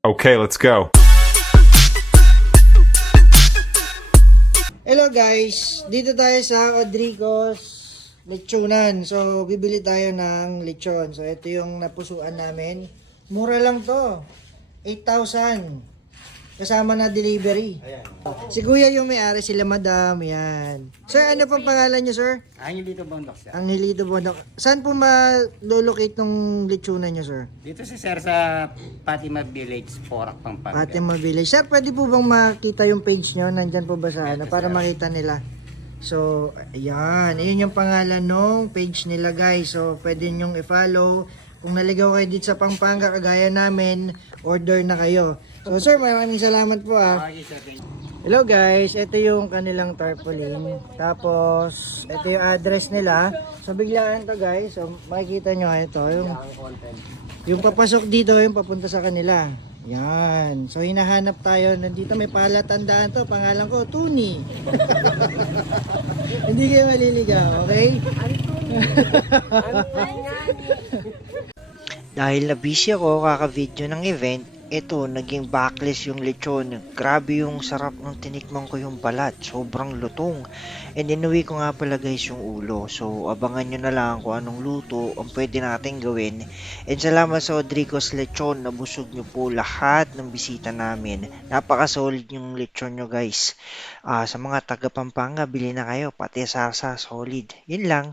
Okay, let's go. Hello guys, dito tayo sa Odrico's Lechonan. So, bibili tayo ng lechon. So, ito yung napusuan namin. Mura lang to. 8,000. Kasama na delivery. Si Kuya yung may-ari, sila Madam. Yan. Sir, ano pong pangalan niyo, sir? Angelito Bondok, sir. Angelito Bondok. Saan po malulocate ng lechonan niyo, sir? Dito si sir sa Fatima Village, Porac, Pampanga. Fatima Village. Sir, pwede po bang makita yung page nyo? Nandyan po ba sa ano? Para makita nila. So, ayan. Iyon yung pangalan ng page nila, guys. So, pwede nyong i-follow. Kung naligaw kayo dito sa Pampanga, kagaya namin, order na kayo. So, sir, maraming salamat po ah. Okay, sir. Thank you. Hello guys, ito yung kanilang tarpaulin. Tapos, ito yung address nila. So, biglaan to guys. So, makikita nyo ito. Yung papasok dito, yung papunta sa kanila. Yan. So, hinahanap tayo. Nandito may palatandaan to. Pangalan ko, Tuni. Hindi kayo maliligaw, okay? Dahil na busy ako kaka-video ng event, ito naging backless yung lechon. Grabe yung sarap nung tinikman ko yung balat. Sobrang lutong. And inuwi ko nga pala guys yung ulo. So abangan nyo na lang kung anong luto ang pwede natin gawin. And salamat sa Odrico's Lechon. Nabusog nyo po lahat ng bisita namin. Napaka-solid yung lechon nyo guys. Sa mga taga Pampanga, bili na kayo. Pati sarsa, solid. Yun lang.